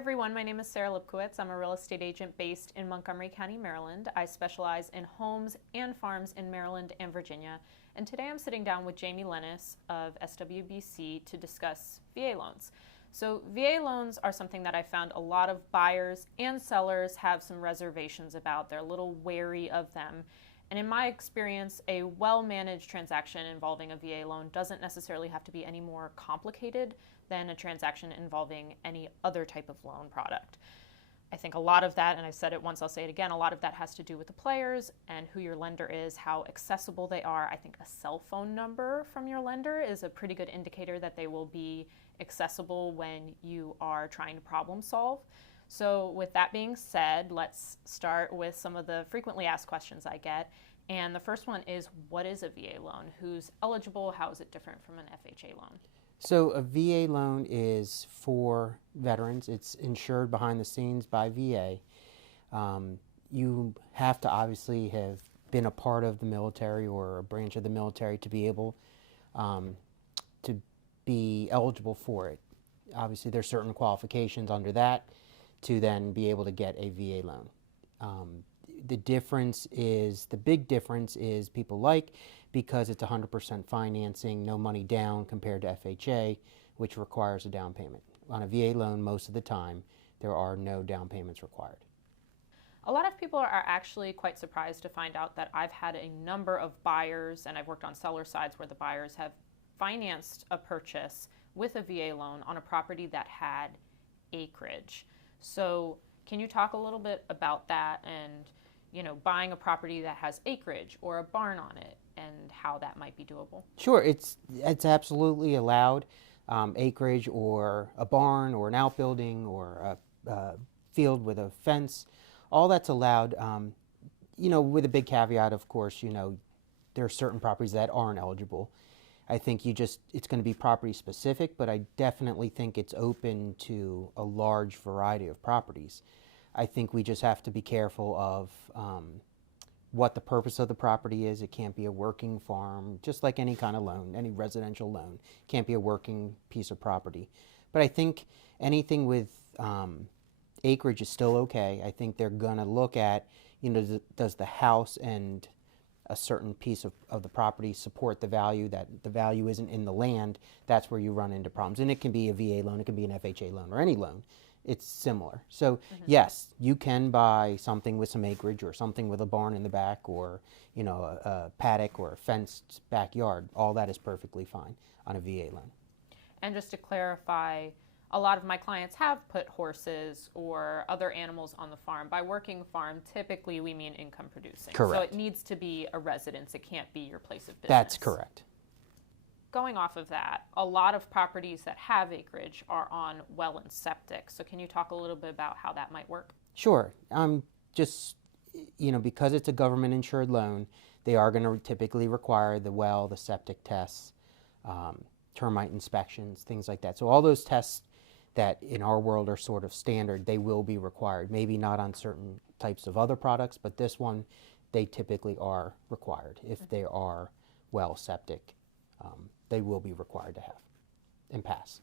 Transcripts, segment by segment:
everyone, my name is Sarah Lipkowitz. I'm a real estate agent based in Montgomery County, Maryland. I specialize in homes and farms in Maryland and Virginia. And today I'm sitting down with Jamie Lennis of SWBC to discuss VA loans. So VA loans are something that I found a lot of buyers and sellers have some reservations about. They're a little wary of them. And in my experience, a well-managed transaction involving a VA loan doesn't necessarily have to be any more complicated than a transaction involving any other type of loan product. I think a lot of that, and I said it once, I'll say it again, a lot of that has to do with the players and who your lender is, how accessible they are. I think a cell phone number from your lender is a pretty good indicator that they will be accessible when you are trying to problem solve. So with that being said, let's start with some of the frequently asked questions I get. And the first one is, what is a VA loan? Who's eligible? How is it different from an FHA loan? So a VA loan is for veterans. It's insured behind the scenes by VA. You have to obviously have been a part of the military or a branch of the military to be able to be eligible for it. Obviously, there's certain qualifications under that to then be able to get a VA loan. The big difference is people like, because it's 100% financing, no money down compared to FHA, which requires a down payment. On a VA loan, most of the time, there are no down payments required. A lot of people are actually quite surprised to find out that I've had a number of buyers, and I've worked on seller sides where the buyers have financed a purchase with a VA loan on a property that had acreage. So can you talk a little bit about that and, buying a property that has acreage or a barn on it and how that might be doable? Sure, it's absolutely allowed. Acreage or a barn or an outbuilding or a field with a fence, all that's allowed. With a big caveat, of course, there are certain properties that aren't eligible. I think it's going to be property specific, but I definitely think it's open to a large variety of properties. I think we just have to be careful of what the purpose of the property is. It can't be a working farm, just like any kind of loan, any residential loan. It can't be a working piece of property. But I think anything with acreage is still okay. I think they're going to look at, does the house and a certain piece of the property support the value, that the value isn't in the land. That's where you run into problems. And it can be a VA loan, it can be an FHA loan, or any loan. It's similar. So yes, you can buy something with some acreage or something with a barn in the back or a paddock or a fenced backyard. All that is perfectly fine on a VA loan. And just to clarify, a lot of my clients have put horses or other animals on the farm. By working farm, typically we mean income producing. Correct. So it needs to be a residence. It can't be your place of business. That's correct. Going off of that, a lot of properties that have acreage are on well and septic. So can you talk a little bit about how that might work? Sure. Because it's a government insured loan, they are going to typically require the well, the septic tests, termite inspections, things like that. So all those tests that in our world are sort of standard, they will be required. Maybe not on certain types of other products, but this one, they typically are required. If they are well septic, they will be required to have and pass.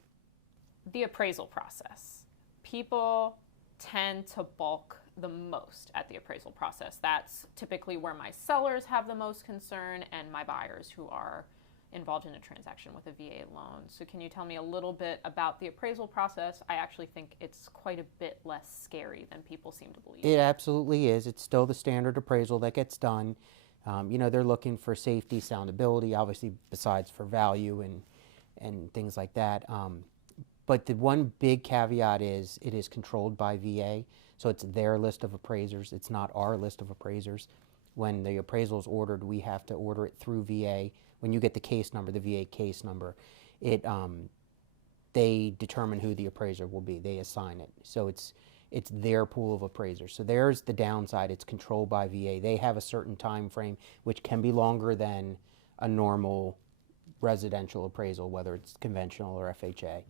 The appraisal process. People tend to balk the most at the appraisal process. That's typically where my sellers have the most concern and my buyers who are involved in a transaction with a VA loan. So can you tell me a little bit about the appraisal process? I actually think it's quite a bit less scary than people seem to believe. It absolutely is. It's still the standard appraisal that gets done. They're looking for safety, soundability, obviously besides for value and things like that. But the one big caveat is it is controlled by VA. So it's their list of appraisers. It's not our list of appraisers. When the appraisal is ordered, we have to order it through VA. When you get the case number, the VA case number, they determine who the appraiser will be. They assign it. So it's their pool of appraisers. So there's the downside. It's controlled by VA. They have a certain time frame, which can be longer than a normal residential appraisal, whether it's conventional or FHA.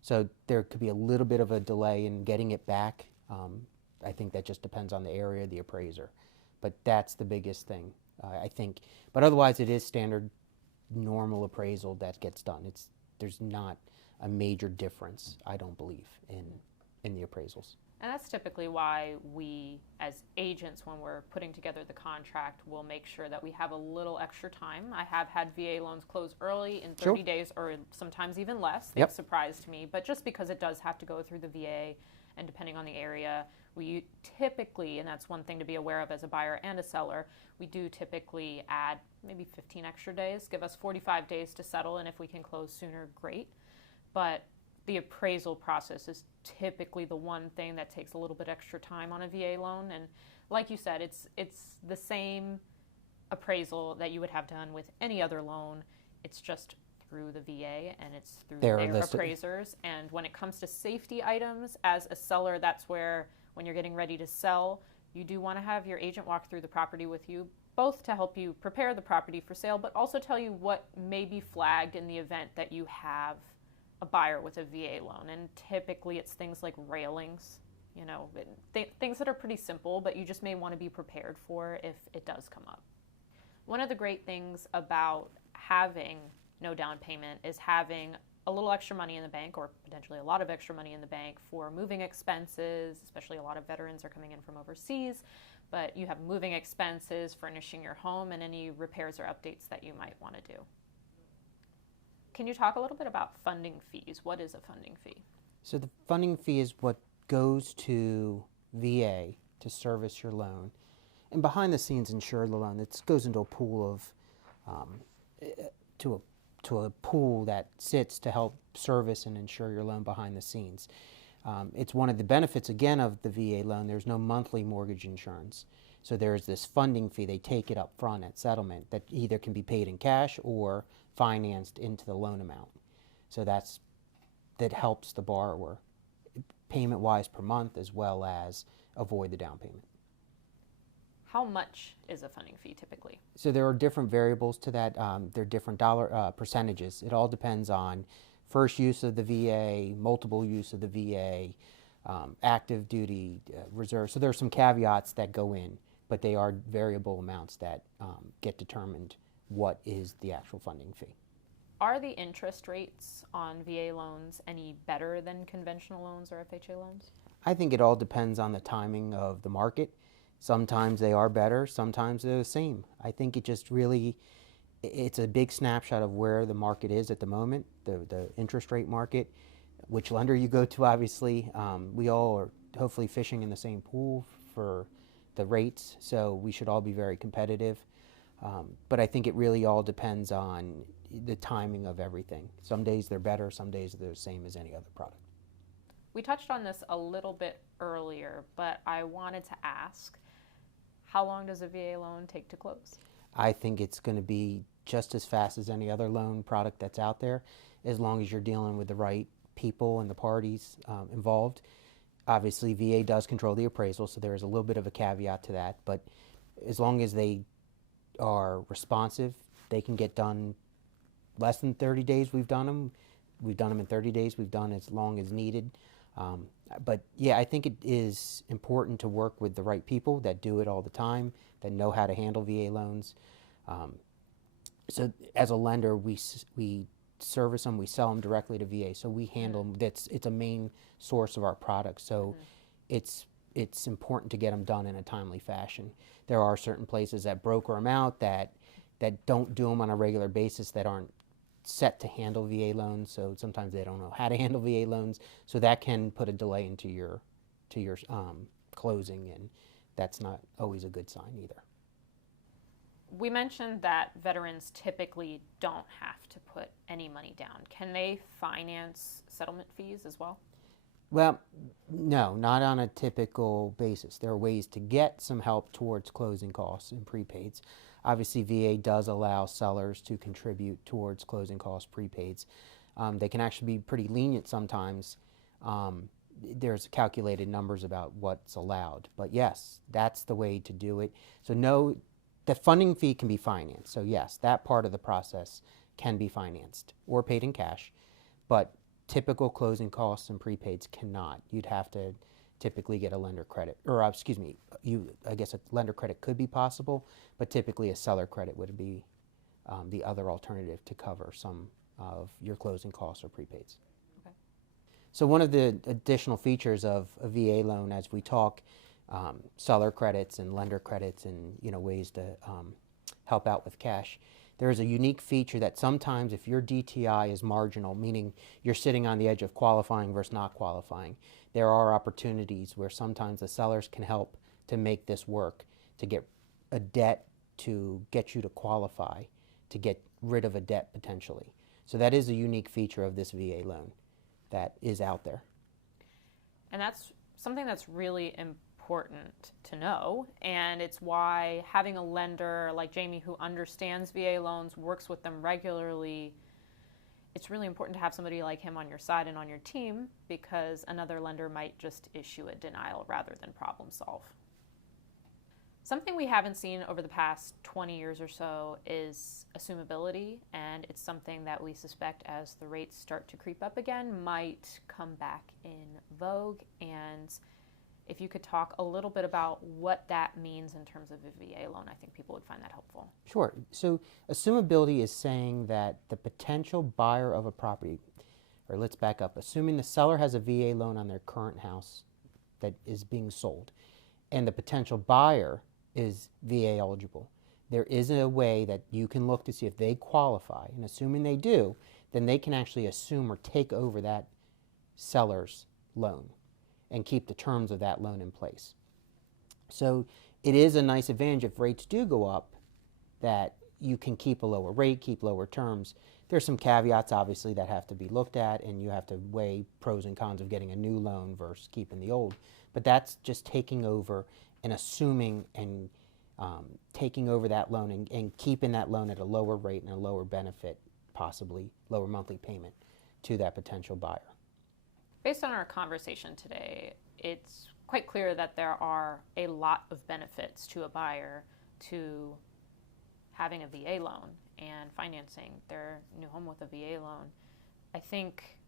So there could be a little bit of a delay in getting it back. I think that just depends on the area, the appraiser. But that's the biggest thing, I think. But otherwise, it is standard, normal appraisal that gets done. There's not a major difference, I don't believe, in in the appraisals. And that's typically why we, as agents, when we're putting together the contract, will make sure that we have a little extra time. I have had VA loans close early in 30 Sure. days or sometimes even less. They've Yep. surprised me. But just because it does have to go through the VA, and depending on the area, we typically, and that's one thing to be aware of as a buyer and a seller, we do typically add maybe 15 extra days, give us 45 days to settle, and if we can close sooner, great. But the appraisal process is typically the one thing that takes a little bit extra time on a VA loan. And like you said, it's the same appraisal that you would have done with any other loan. It's just through the VA and it's through They're their listed. appraisers. And when it comes to safety items, as a seller, that's where when you're getting ready to sell, you do want to have your agent walk through the property with you, both to help you prepare the property for sale, but also tell you what may be flagged in the event that you have a buyer with a VA loan. And typically it's things like railings, things that are pretty simple, but you just may want to be prepared for if it does come up. One of the great things about having no down payment is having a little extra money in the bank, or potentially a lot of extra money in the bank for moving expenses, especially a lot of veterans are coming in from overseas, but you have moving expenses, furnishing your home, and any repairs or updates that you might want to do. Can you talk a little bit about funding fees? What is a funding fee? So the funding fee is what goes to VA to service your loan, and behind the scenes insure the loan. It goes into a pool of to a pool that sits to help service and insure your loan behind the scenes. It's one of the benefits again of the VA loan. There's no monthly mortgage insurance, so there's this funding fee. They take it up front at settlement that either can be paid in cash or financed into the loan amount. So that helps the borrower payment-wise per month, as well as avoid the down payment. How much is a funding fee typically? So there are different variables to that. There are different dollar percentages. It all depends on first use of the VA, multiple use of the VA, active duty, reserve. So there are some caveats that go in, but they are variable amounts that get determined what is the actual funding fee. Are the interest rates on VA loans any better than conventional loans or FHA loans? I think it all depends on the timing of the market. Sometimes they are better, sometimes they're the same. I think it just really, it's a big snapshot of where the market is at the moment, the interest rate market, which lender you go to, obviously. We all are hopefully fishing in the same pool for the rates, so we should all be very competitive. But I think it really all depends on the timing of everything. Some days they're better, some days they're the same as any other product. We touched on this a little bit earlier, but I wanted to ask, how long does a VA loan take to close? I think it's going to be just as fast as any other loan product that's out there, as long as you're dealing with the right people and the parties involved. Obviously, VA does control the appraisal, so there is a little bit of a caveat to that, but as long as they are responsive, they can get done less than 30 days. We've done them in 30 days. We've done as long as needed. But yeah, I think it is important to work with the right people that do it all the time, that know how to handle VA loans. So as a lender, we service them, we sell them directly to VA. So we handle them. It's a main source of our product. So it's important to get them done in a timely fashion. There are certain places that broker them out that don't do them on a regular basis, that aren't set to handle VA loans, so sometimes they don't know how to handle VA loans, so that can put a delay into your closing, and that's not always a good sign either. We mentioned that veterans typically don't have to put any money down. Can they finance settlement fees as well? Well, no, not on a typical basis. There are ways to get some help towards closing costs and prepaids. Obviously, VA does allow sellers to contribute towards closing costs, prepaids. They can actually be pretty lenient sometimes. There's calculated numbers about what's allowed. But yes, that's the way to do it. So no, the funding fee can be financed. So yes, that part of the process can be financed or paid in cash. But typical closing costs and prepaids cannot. You'd have to typically get a lender credit, or I guess a lender credit could be possible, but typically a seller credit would be the other alternative to cover some of your closing costs or prepaids. Okay. So one of the additional features of a VA loan, as we talk, seller credits and lender credits and ways to help out with cash, there is a unique feature that sometimes if your DTI is marginal, meaning you're sitting on the edge of qualifying versus not qualifying, there are opportunities where sometimes the sellers can help to make this work, to get a debt to get you to qualify, to get rid of a debt potentially. So that is a unique feature of this VA loan that is out there. And that's something that's really important to know, and it's why having a lender like Jamie who understands VA loans, works with them regularly, it's really important to have somebody like him on your side and on your team, because another lender might just issue a denial rather than problem solve. Something we haven't seen over the past 20 years or so is assumability, and it's something that we suspect as the rates start to creep up again might come back in vogue. And if you could talk a little bit about what that means in terms of a VA loan, I think people would find that helpful. Sure. So assumability is saying that the potential buyer of a property, or let's back up, assuming the seller has a VA loan on their current house that is being sold, and the potential buyer is VA eligible, there is a way that you can look to see if they qualify, and assuming they do, then they can actually assume or take over that seller's loan and keep the terms of that loan in place. So it is a nice advantage if rates do go up that you can keep a lower rate, keep lower terms. There's some caveats obviously that have to be looked at, and you have to weigh pros and cons of getting a new loan versus keeping the old. But that's just taking over and assuming and taking over that loan and keeping that loan at a lower rate and a lower benefit, possibly lower monthly payment to that potential buyer. Based on our conversation today, it's quite clear that there are a lot of benefits to a buyer to having a VA loan and financing their new home with a VA loan. I think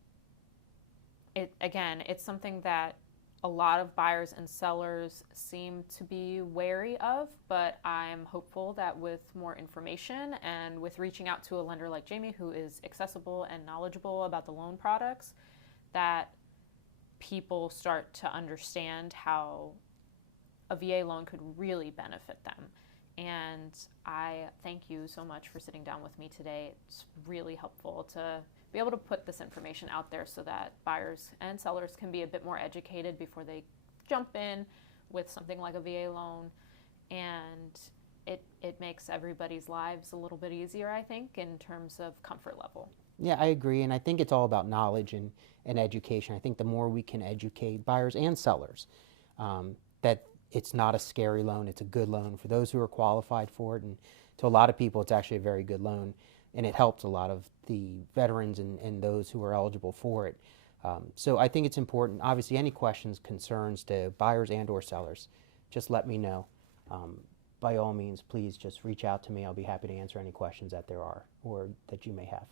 it's something that a lot of buyers and sellers seem to be wary of, but I'm hopeful that with more information and with reaching out to a lender like Jamie who is accessible and knowledgeable about the loan products, that people start to understand how a VA loan could really benefit them. And I thank you so much for sitting down with me today. It's really helpful to be able to put this information out there so that buyers and sellers can be a bit more educated before they jump in with something like a VA loan. And it makes everybody's lives a little bit easier, I think, in terms of comfort level. Yeah, I agree, and I think it's all about knowledge and education. I think the more we can educate buyers and sellers that it's not a scary loan, it's a good loan for those who are qualified for it, and to a lot of people it's actually a very good loan, and it helps a lot of the veterans and those who are eligible for it. So I think it's important. Obviously, any questions, concerns to buyers and or sellers, just let me know. By all means, please just reach out to me. I'll be happy to answer any questions that there are or that you may have.